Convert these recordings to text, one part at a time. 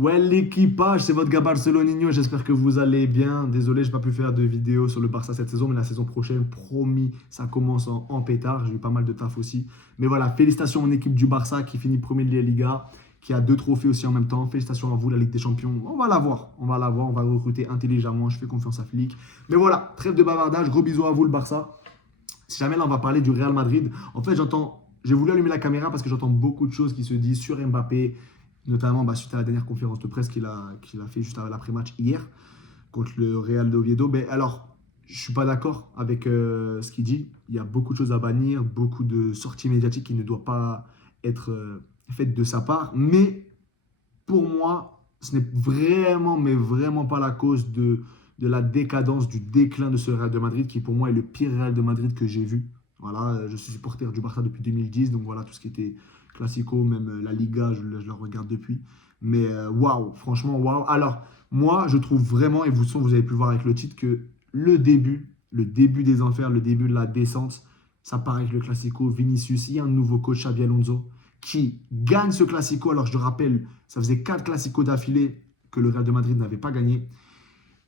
Ouais, l'équipage, c'est votre gars Barceloninho. J'espère que vous allez bien. Désolé, j'ai pas pu faire de vidéo sur le Barça cette saison, mais la saison prochaine, promis, ça commence en pétard. J'ai eu pas mal de taf aussi. Mais voilà, félicitations à mon équipe du Barça qui finit premier de la Liga, qui a deux trophées aussi en même temps. Félicitations à vous, la Ligue des Champions. On va la voir, on va la voir, on va recruter intelligemment. Je fais confiance à Flick. Mais voilà, trêve de bavardage. Gros bisous à vous, le Barça. Si jamais là, on va parler du Real Madrid. En fait, j'ai voulu allumer la caméra parce que j'entends beaucoup de choses qui se disent sur Mbappé, notamment suite à la dernière conférence de presse qu'il a fait juste après l'après-match hier contre le Real d'Oviedo. Mais alors, je ne suis pas d'accord avec ce qu'il dit. Il y a beaucoup de choses à bannir, beaucoup de sorties médiatiques qui ne doivent pas être faites de sa part. Mais pour moi, ce n'est vraiment, mais vraiment pas la cause de la décadence, du déclin de ce Real de Madrid, qui pour moi est le pire Real de Madrid que j'ai vu. Voilà, je suis supporter du Barça depuis 2010, donc voilà, tout ce qui était Classico, même la Liga, je le regarde depuis. Mais waouh, franchement, waouh. Alors, moi, je trouve vraiment, et vous avez pu voir avec le titre, que le début des enfers, le début de la descente, ça paraît que le Classico, Vinicius, il y a un nouveau coach, Xabi Alonso, qui gagne ce Classico. Alors, je rappelle, ça faisait 4 Classicos d'affilée que le Real de Madrid n'avait pas gagné.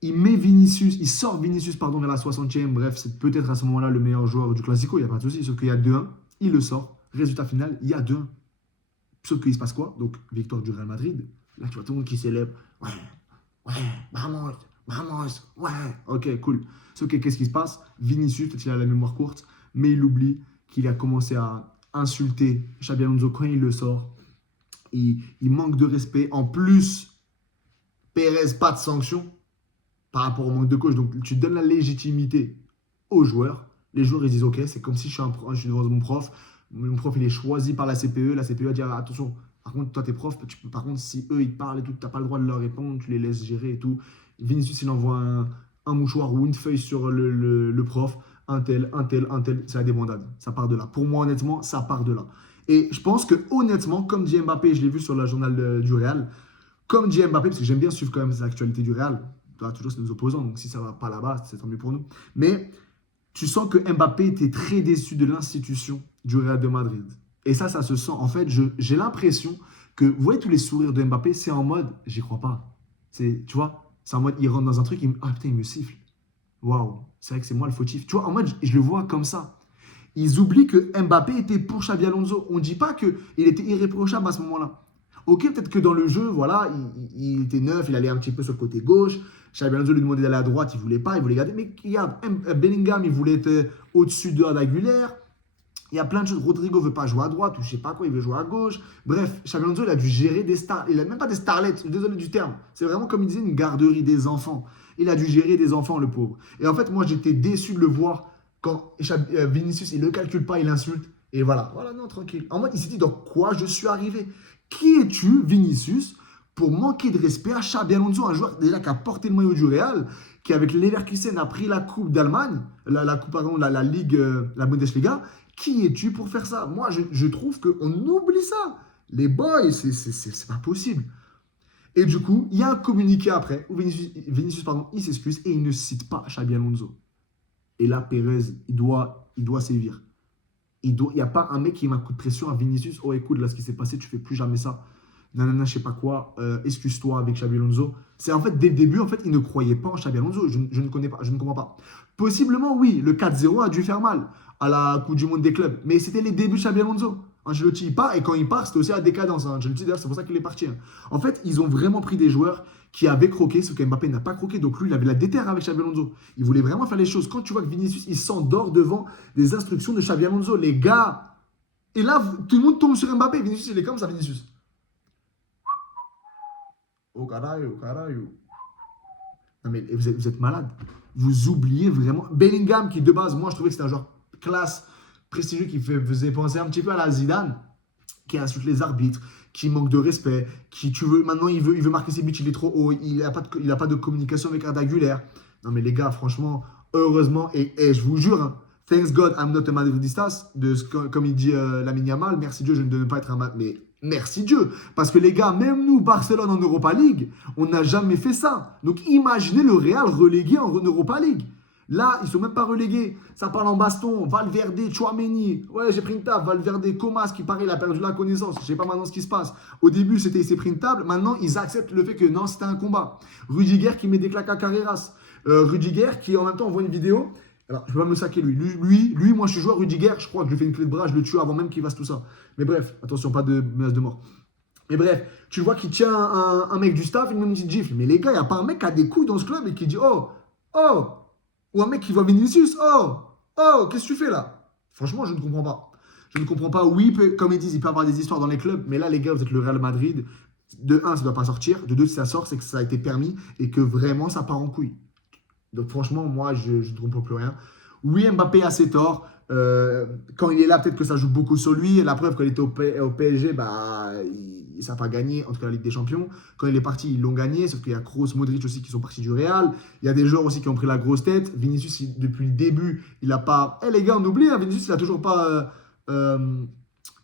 Il sort Vinicius pardon, vers la 60e. Bref, c'est peut-être à ce moment-là le meilleur joueur du Classico, il n'y a pas de souci. Sauf qu'il y a 2-1, il le sort. Résultat final, il y a 2-1. Sauf qu'il se passe quoi? Donc, victoire du Real Madrid. Là, tu vois tout le monde qui célèbre. Ouais, ouais, vamos, vamos, ouais. Ok, cool. Sauf que qu'est-ce qui se passe? Vinicius, peut-être qu'il a la mémoire courte, mais il oublie qu'il a commencé à insulter Xabi Alonso quand il le sort. Il manque de respect. En plus, Pérez, pas de sanction par rapport au manque de coach. Donc, tu donnes la légitimité aux joueurs. Les joueurs, ils disent, OK, c'est comme si je suis devant mon prof. Mon prof, il est choisi par la CPE. La CPE a dit, attention, par contre, toi, t'es prof. Par contre, si eux, ils parlent et tout, tu n'as pas le droit de leur répondre. Tu les laisses gérer et tout. Vinicius, il envoie un mouchoir ou une feuille sur le prof. Un tel. C'est la débandade. Ça part de là. Pour moi, honnêtement, ça part de là. Et je pense que, honnêtement, comme dit Mbappé, je l'ai vu sur la journal du Real, comme dit Mbappé, parce que j'aime bien suivre quand même l'actualité du Real, toujours c'est nos opposants, donc si ça ne va pas là-bas, c'est tant mieux pour nous. Mais tu sens que Mbappé était très déçu de l'institution du Real de Madrid. Et ça se sent. En fait, j'ai l'impression que, vous voyez tous les sourires de Mbappé, c'est en mode, j'y crois pas. Tu vois, c'est en mode, il rentre dans un truc, putain, il me siffle. Waouh, c'est vrai que c'est moi le fautif. Tu vois, en mode, je le vois comme ça. Ils oublient que Mbappé était pour Xabi Alonso. On ne dit pas qu'il était irréprochable à ce moment-là. Ok, peut-être que dans le jeu, voilà, il était neuf, il allait un petit peu sur le côté gauche. Xabi Alonso lui demandait d'aller à droite, il ne voulait pas, il voulait garder. Mais regarde, Bellingham, il voulait être au-dessus de Aguilera. Il y a plein de choses. Rodrigo ne veut pas jouer à droite ou je ne sais pas quoi, il veut jouer à gauche. Bref, Xabi Alonso, il a dû gérer des stars. Il n'a même pas des starlets, désolé du terme. C'est vraiment comme il disait, une garderie des enfants. Il a dû gérer des enfants, le pauvre. Et en fait, moi, j'étais déçu de le voir quand Vinicius, il ne le calcule pas, il insulte. Et voilà, non, tranquille. En mode, il s'est dit, dans quoi je suis arrivé? Qui es-tu, Vinicius, pour manquer de respect à Xabi Alonso, un joueur déjà qui a porté le maillot du Real, qui avec Leverkusen a pris la Coupe d'Allemagne, la Coupe, pardon, la Ligue, la Bundesliga. Qui es-tu pour faire ça? Moi, je trouve qu'on oublie ça. Les boys, c'est pas possible. Et du coup, il y a un communiqué après où Vinicius pardon, il s'excuse et il ne cite pas Xabi Alonso. Et là, Pérez, il doit sévir. Il n'y a pas un mec qui met un coup de pression à Vinicius. Oh, écoute, là, ce qui s'est passé, tu fais plus jamais ça. Nanana, je sais pas quoi. Excuse-toi avec Xabi Alonso. C'est en fait, dès le début, en fait, il ne croyait pas en Xabi Alonso. Je ne connais pas, je ne comprends pas. Possiblement, oui, le 4-0 a dû faire mal à la Coupe du Monde des clubs. Mais c'était les débuts de Xabi Alonso. Ancelotti, il part, et quand il part, c'était aussi la décadence. Ancelotti, d'ailleurs, c'est pour ça qu'il est parti. En fait, ils ont vraiment pris des joueurs qui avaient croqué, ce que Mbappé n'a pas croqué. Donc lui, il avait la déterre avec Xabi Alonso. Il voulait vraiment faire les choses. Quand tu vois que Vinicius, il s'endort devant des instructions de Xabi Alonso, les gars. Et là, tout le monde tombe sur Mbappé. Vinicius, il est comme ça, Vinicius. Oh caralho, caralho. Non mais vous êtes malade. Vous oubliez vraiment. Bellingham, qui de base, moi, je trouvais que c'était un joueur classe, prestigieux, qui faisait penser un petit peu à la Zidane, qui insulte les arbitres, qui manque de respect, maintenant il veut marquer ses buts, il est trop haut, il n'a pas de communication avec Arda Güler. Non mais les gars, franchement, heureusement, et je vous jure, hein, thanks God I'm not a Madridistas, comme il dit Lamine Yamal, merci Dieu, je ne devais pas être un mais merci Dieu, parce que les gars, même nous, Barcelone en Europa League, on n'a jamais fait ça. Donc imaginez le Real relégué en Europa League. Là, ils sont même pas relégués. Ça parle en baston. Valverde, Tchouaméni. Ouais, j'ai pris une table. Valverde, Comas, qui paraît, il a perdu la connaissance. Je sais pas maintenant ce qui se passe. Au début, c'était il s'est pris une table. Maintenant, ils acceptent le fait que non, c'était un combat. Rudiger qui met des claques à Carreras. Rudiger qui, en même temps, on voit une vidéo. Alors, je vais pas me le saquer, lui. Moi, je suis joueur Rudiger. Je crois que je lui fais une clé de bras. Je le tue avant même qu'il fasse tout ça. Mais bref, attention, pas de menace de mort. Mais bref, tu vois qu'il tient un mec du staff, il me dit gifle. Mais les gars, il n'y a pas un mec qui a des couilles dans ce club et qui dit oh, oh. Ou un mec qui voit Vinicius, oh, oh, qu'est-ce que tu fais là? Franchement, je ne comprends pas. Je ne comprends pas. Oui, comme ils disent, il peut y avoir des histoires dans les clubs, mais là, les gars, vous êtes le Real Madrid. De un, ça ne doit pas sortir. De deux, si ça sort, c'est que ça a été permis et que vraiment, ça part en couille. Donc franchement, moi, je ne comprends plus rien. Oui, Mbappé a ses torts. Quand il est là, peut-être que ça joue beaucoup sur lui. Et la preuve, quand il était au PSG, bah, ça n'a pas gagné, en tout cas la Ligue des Champions. Quand il est parti, ils l'ont gagné, sauf qu'il y a Kroos, Modric aussi qui sont partis du Real. Il y a des joueurs aussi qui ont pris la grosse tête. Vinicius, depuis le début, il n'a pas... Eh les gars, on oublie, hein, Vinicius, il n'a toujours pas, comme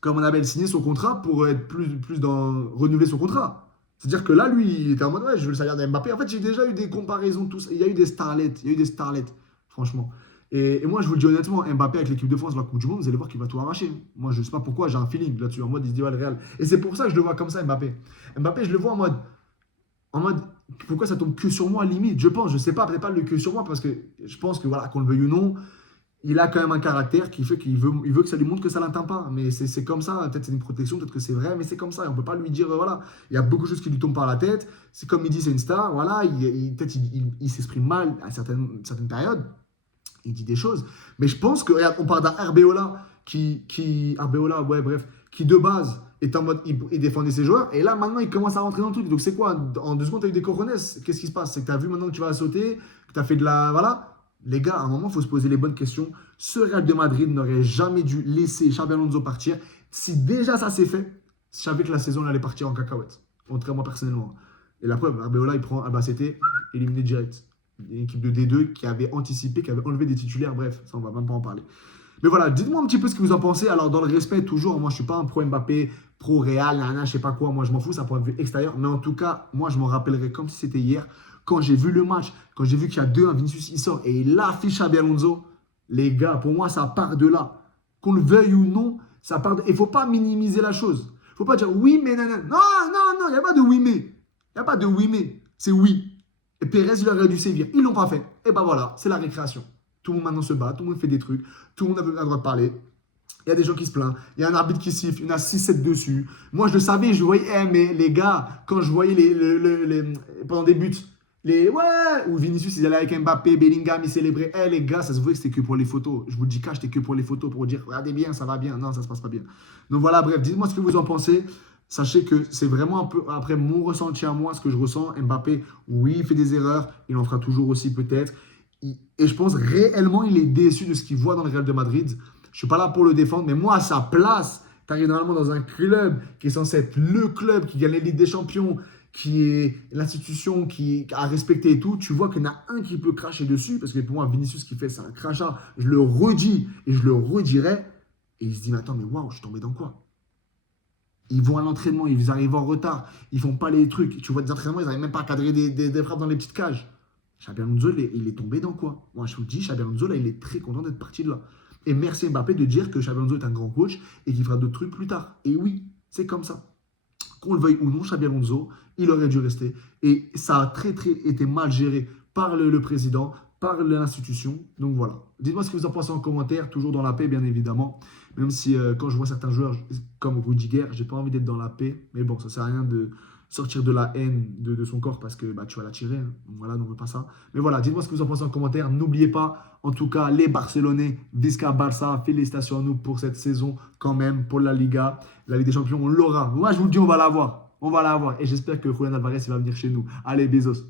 on appelle, signé son contrat pour être plus dans... renouveler son contrat. C'est-à-dire que là, lui, il était en mode, ouais, je veux le salaire d'Mbappé. En fait, j'ai déjà eu des comparaisons, tout ça. Il y a eu des starlets, franchement. Et moi, je vous le dis honnêtement, Mbappé avec l'équipe de France, la Coupe du Monde, vous allez voir qu'il va tout arracher. Moi, je ne sais pas pourquoi, j'ai un feeling là-dessus, en mode, il se dit, ouais, le Real. Et c'est pour ça que je le vois comme ça, Mbappé. Mbappé, je le vois en mode, pourquoi ça tombe que sur moi, limite. Je pense, je ne sais pas, peut-être pas le que sur moi, parce que je pense que, voilà, qu'on le veuille ou non, il a quand même un caractère qui fait qu'il veut que ça lui montre que ça ne l'atteint pas. Mais c'est comme ça, peut-être c'est une protection, peut-être que c'est vrai, mais c'est comme ça. Et on ne peut pas lui dire, voilà, il y a beaucoup de choses qui lui tombent par la tête. C'est comme il dit, c'est une star, voilà, peut-être il s'exprime mal à certaines périodes. Il dit des choses. Mais je pense que, regarde, on parle d'un Arbeloa Arbeloa, ouais, bref, qui de base est en mode, il défendait ses joueurs, et là, maintenant, il commence à rentrer dans le truc. Donc, c'est quoi? En 2 secondes, tu as eu des cojones. Qu'est-ce qui se passe? C'est que tu as vu maintenant que tu vas sauter, que tu as fait de la. Voilà. Les gars, à un moment, il faut se poser les bonnes questions. Ce Real de Madrid n'aurait jamais dû laisser Xabi Alonso partir. Si déjà ça s'est fait, je savais que la saison elle allait partir en cacahuète. En tout cas, moi, personnellement. Et la preuve, Arbeloa, il prend, ah bah, c'était éliminé direct. Une équipe de D2 qui avait anticipé, qui avait enlevé des titulaires, bref, ça on va même pas en parler. Mais voilà, dites-moi un petit peu ce que vous en pensez. Alors dans le respect, toujours, moi je suis pas un pro Mbappé, pro Real, je sais pas quoi, moi je m'en fous, ça point de vue extérieur. Mais en tout cas, moi je m'en rappellerai comme si c'était hier, quand j'ai vu le match, quand j'ai vu qu'il y a 2-1, Vinicius il sort et il affiche Xabi Alonso. Les gars, pour moi ça part de là. Qu'on le veuille ou non, ça part de... Il faut pas minimiser la chose. Faut pas dire oui mais nanana. Non, il n'y a pas de oui mais. Il n'y a pas de oui mais. C'est oui. Et Pérez, il aurait dû sévir. Ils ne l'ont pas fait. Et ben voilà, c'est la récréation. Tout le monde maintenant se bat, tout le monde fait des trucs, tout le monde a le droit de parler. Il y a des gens qui se plaignent, il y a un arbitre qui siffle, il y en a 6-7 dessus. Moi, je le savais, je voyais, mais les gars, quand je voyais pendant des buts, où Vinicius, il allait avec Mbappé, Bellingham, il célébrait. Les gars, ça se voyait que c'était que pour les photos. Je vous dis que c'était que pour les photos, pour dire, regardez bien, ça va bien. Non, ça se passe pas bien. Donc voilà, bref, dites-moi ce que vous en pensez. Sachez que c'est vraiment un peu, après mon ressenti à moi, ce que je ressens. Mbappé, oui, il fait des erreurs. Il en fera toujours aussi peut-être. Et je pense réellement, il est déçu de ce qu'il voit dans le Real de Madrid. Je ne suis pas là pour le défendre, mais moi, à sa place, tu arrives normalement dans un club qui est censé être le club qui gagne la Ligue des Champions, qui est l'institution qui a respecté et tout. Tu vois qu'il y en a un qui peut cracher dessus, parce que pour moi, Vinicius qui fait, c'est un crachat. Je le redis et je le redirai. Et il se dit, mais attends, mais waouh, je suis tombé dans quoi? Ils vont à l'entraînement, ils arrivent en retard, ils font pas les trucs. Tu vois des entraînements, ils n'arrivent même pas à cadrer des frappes dans les petites cages. Xabi Alonso, il est tombé dans quoi? Moi, je vous le dis, Xabi Alonso, là, il est très content d'être parti de là. Et merci Mbappé de dire que Xabi Alonso est un grand coach et qu'il fera d'autres trucs plus tard. Et oui, c'est comme ça. Qu'on le veuille ou non, Xabi Alonso, il aurait dû rester. Et ça a très été mal géré par le président, par l'institution. Donc voilà. Dites-moi ce que vous en pensez en commentaire, toujours dans la paix, bien évidemment. Même si quand je vois certains joueurs comme Rudiger, j'ai pas envie d'être dans la paix. Mais bon, ça sert à rien de sortir de la haine de son corps parce que bah, tu vas l'attirer. Hein. Donc voilà, on ne veut pas ça. Mais voilà, dites-moi ce que vous en pensez en commentaire. N'oubliez pas, en tout cas, les Barcelonais, Visca Barça, félicitations à nous pour cette saison quand même, pour la Liga. La Ligue des Champions, on l'aura. Moi, je vous le dis, on va l'avoir. On va l'avoir. Et j'espère que Julián Alvarez il va venir chez nous. Allez, Bezos.